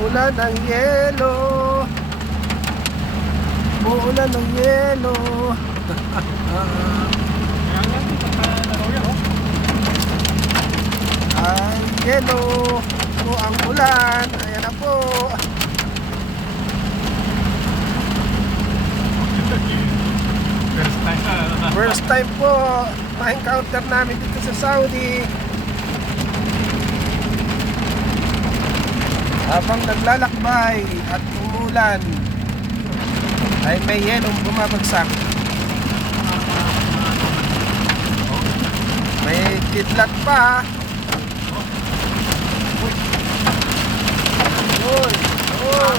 Umuulan ng yelo. Umuulan ng yelo. Ay, yelo. Po ang ulan. Ayan na po. First time po ma-encounter namin dito sa Saudi. Habang naglalakbay at umulan ay may yelong bumabagsak. May kidlat pa. Uy, uy.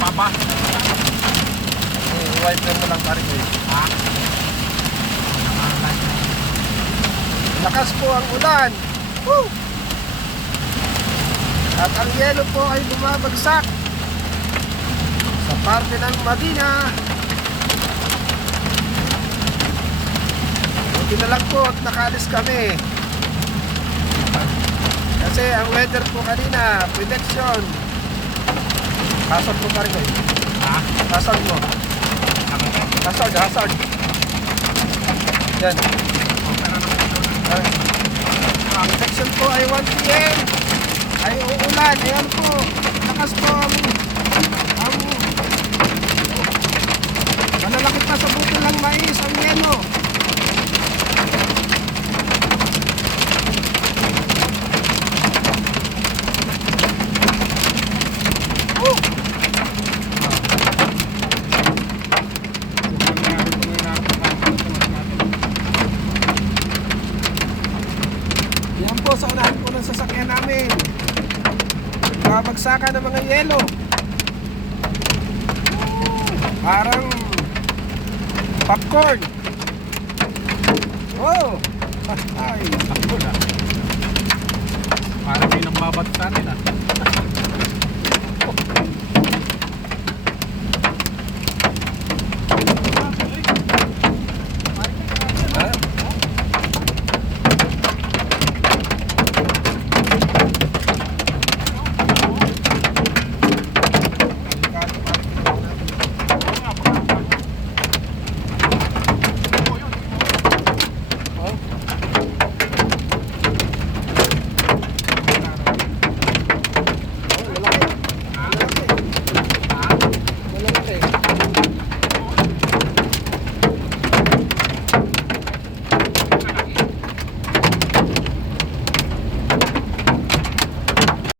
Baba. Wiper mo lang pare ko. Lakas po ang ulan. Woo! At ang yelo po ay bumabagsak sa parte ng Madina. Buti na lang po at nakalis kami. Kasi ang weather po kanina, prediction. Hazard po pare ko. Hazard mo. Hazard. Yan. Ang section po ay 1 PM. Ay uulan. Ayan po. Lakas po ang malalaki pa sa buto ng mais ang yelo. Yan po sa unahan po ng sasakyan namin. Babagsakan ng mga yelo. Parang popcorn. Wow. Ay. Parang may nang babad sa atin